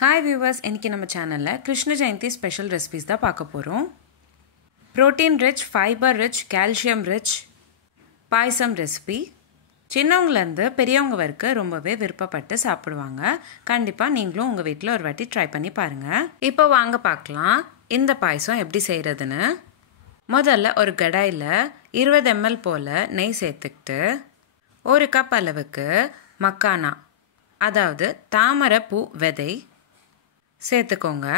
Hi viewers, இன்னைக்கு நம்ம சேனல்ல கிருஷ்ண ஜெயந்தி ஸ்பெஷல் ரெசிபீஸ் தான் பார்க்க போறோம். Protein rich, fibre rich, calcium rich payasam recipe. சின்னவங்கல இருந்து பெரியவங்க வரைக்கும் ரொம்பவே விருப்பப்பட்டு சாப்பிடுவாங்க. கண்டிப்பா நீங்களும் உங்க வீட்ல ஒரு வாட்டி ட்ரை பண்ணி பாருங்க. இப்போ வாங்க பார்க்கலாம் இந்த பாயசம் எப்படி செய்யறதுன்னு. முதல்ல ஒரு கடாயில 20 ml போல நெய் சேர்த்துக்கிட்டு 1 கப் அளவுக்கு மக்கானா அதாவது தாமரை பூ விதை சேர்த்துக்கோங்க.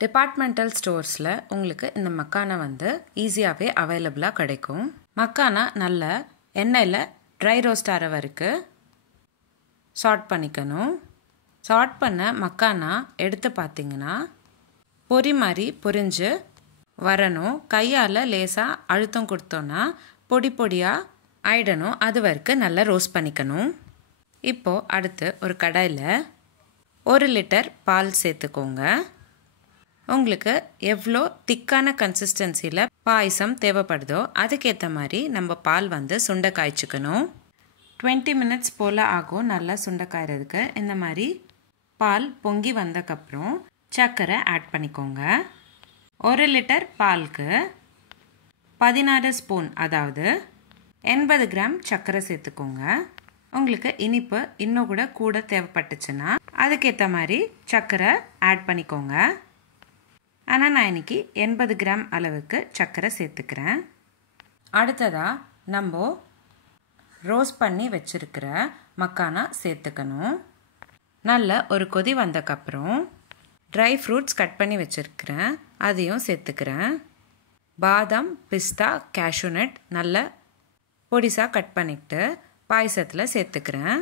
டிபார்ட்மெண்டல் ஸ்டோர்ஸில் உங்களுக்கு இந்த மக்கானா ஈஸியாகவே அவைலபிளாக கிடைக்கும். மக்கானா நல்ல எண்ணெயில் ட்ரை ரோஸ்ட் ஆகிற வரைக்கும் சாட் பண்ணிக்கணும். சாட் பண்ண மக்கானா எடுத்து பார்த்திங்கன்னா பொரி மாதிரி பொரிஞ்சு வரணும். கையால் லேசாக அழுத்தம் கொடுத்தோன்னா பொடி பொடியாக ஆயிடணும். அது வரைக்கும் நல்லா ரோஸ்ட் பண்ணிக்கணும். இப்போது அடுத்து ஒரு கடாயில் 1 லிட்டர் பால் சேர்த்துக்கோங்க. உங்களுக்கு எவ்வளோ திக்கான கன்சிஸ்டன்சியில் பாயசம் தேவைப்படுதோ அதுக்கேற்ற மாதிரி நம்ம பால் சுண்டை காய்ச்சிக்கணும். 20 மினிட்ஸ் போல் ஆகும் நல்லா சுண்டை காய்றதுக்கு. இந்த மாதிரி பால் பொங்கி வந்தக்கப்புறம் சர்க்கரை ஆட் பண்ணிக்கோங்க. 1 லிட்டர் பாலுக்கு 16 ஸ்பூன் அதாவது 80 கிராம் சர்க்கரை சேர்த்துக்கோங்க. உங்களுக்கு இனிப்பு இன்னும் கூட தேவைப்பட்டுச்சுன்னா அதுக்கேற்ற மாதிரி சர்க்கரை ஆட் பண்ணிக்கோங்க. ஆனால் நான் இன்றைக்கி 80 கிராம் அளவுக்கு சர்க்கரை சேர்த்துக்கிறேன். அடுத்ததாக நம்ம ரோஸ்ட் பண்ணி வச்சுருக்கிற மக்கானா சேர்த்துக்கணும். நல்ல ஒரு கொதி வந்தக்கப்புறம் ட்ரை ஃப்ரூட்ஸ் கட் பண்ணி வச்சுருக்கிறேன் அதையும் சேர்த்துக்கிறேன். பாதாம், பிஸ்தா, கேஷ்யூநட் நல்ல பொடிசாக கட் பண்ணிக்கிட்டு பாயசத்தில் சேர்த்துக்கிறேன்.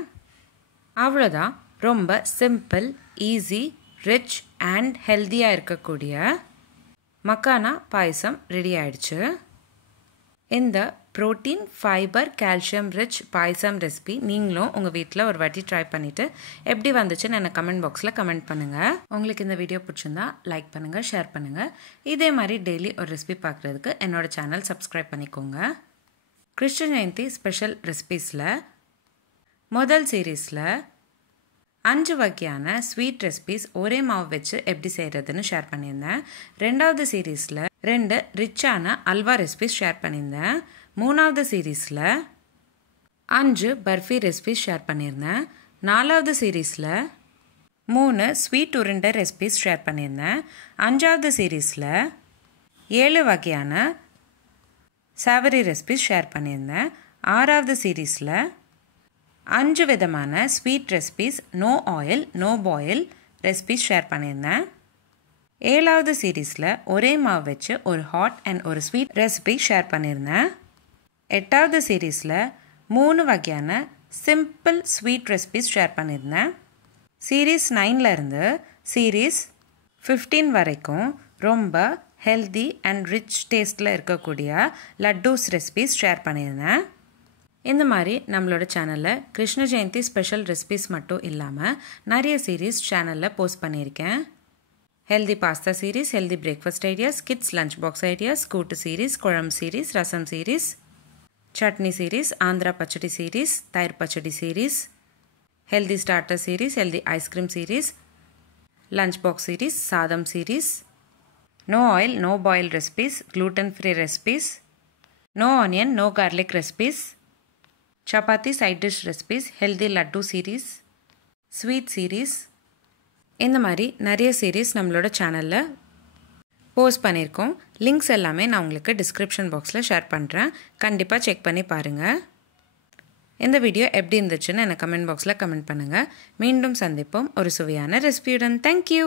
அவ்வளோதான். ரொம்ப சிம்பிள், ஈஸி, ரிச் அண்ட் ஹெல்த்தியாக இருக்கக்கூடிய மக்கானா பாயசம் ரெடி ஆயிடுச்சு. இந்த protein, fibre, calcium rich payasam recipe நீங்களும் உங்கள் வீட்டில் ஒரு வாட்டி ட்ரை பண்ணிவிட்டு எப்படி வந்துச்சுன்னு எனக்கு கமெண்ட் பாக்ஸில் கமெண்ட் பண்ணுங்கள். உங்களுக்கு இந்த வீடியோ பிடிச்சிருந்தா லைக் பண்ணுங்கள், ஷேர் பண்ணுங்கள். இதே மாதிரி டெய்லி ஒரு ரெசிபி பார்க்குறதுக்கு என்னோடய சேனல் சப்ஸ்கிரைப் பண்ணிக்கோங்க. கிருஷ்ண ஜெயந்தி ஸ்பெஷல் ரெசிபீஸில் முதல் சீரீஸில் 5 வகையான ஸ்வீட் ரெசிபீஸ் ஒரே மாவு வச்சு எப்படி செய்கிறதுன்னு ஷேர் பண்ணியிருந்தேன். 2வது சீரீஸில் 2 ரிச்சான அல்வா ரெசிபீஸ் ஷேர் பண்ணியிருந்தேன். 3வது சீரீஸில் 5 பர்ஃபி ரெசிபீஸ் ஷேர் பண்ணியிருந்தேன். 4வது சீரீஸில் 3 ஸ்வீட் உருண்டை ரெசிபீஸ் ஷேர் பண்ணியிருந்தேன். 5வது சீரீஸில் 7 வகையான சாவரி ரெசிபீஸ் ஷேர் பண்ணியிருந்தேன். 6வது சீரீஸில் 5 விதமான sweet recipes no oil no boil recipes share பண்ணியிருந்தேன். 7வது சீரீஸில் ஒரே மாவு வச்சு ஒரு ஹாட் அண்ட் ஒரு ஸ்வீட் ரெசிபி ஷேர் பண்ணியிருந்தேன். 8வது சீரீஸில் 3 வகையான சிம்பிள் ஸ்வீட் ரெசிபீஸ் ஷேர் பண்ணியிருந்தேன். சீரீஸ் 9ல் இருந்து சீரீஸ் 15 வரைக்கும் ரொம்ப ஹெல்தி அண்ட் ரிச் டேஸ்ட்டில் இருக்கக்கூடிய லட்டூஸ் ரெசிபீஸ் ஷேர் பண்ணியிருந்தேன். இந்த மாதிரி நம்மளோட சேனலில் கிருஷ்ண ஜெயந்தி ஸ்பெஷல் ரெசிபீஸ் மட்டும் இல்லாமல் நிறைய சீரீஸ் சேனலில் போஸ்ட் பண்ணியிருக்கேன். Healthy pasta series, healthy breakfast ideas, kids lunch box ideas, kootu series, kuzhambu series, rasam series, chutney series, Andhra pachadi series, தயிர் pachadi series, healthy starter series, healthy ice cream series, lunch box series, சாதம் series, no oil no boil recipes, gluten free recipes, no onion no garlic recipes, chapati side dish recipes, healthy laddu series, sweet series. இந்த மாதிரி நிறைய series நம்மளோட சேனலில் post பண்ணியிருக்கோம். Links எல்லாமே நான் உங்களுக்கு டிஸ்கிரிப்ஷன் பாக்ஸில் ஷேர் பண்ணுறேன். கண்டிப்பாக செக் பண்ணி பாருங்கள். இந்த வீடியோ எப்படி இருந்துச்சுன்னு எனக்கு கமெண்ட் பாக்ஸில் கமெண்ட் பண்ணுங்கள். மீண்டும் சந்திப்போம் ஒரு சுவையான ரெசிபியுடன். தேங்க்யூ.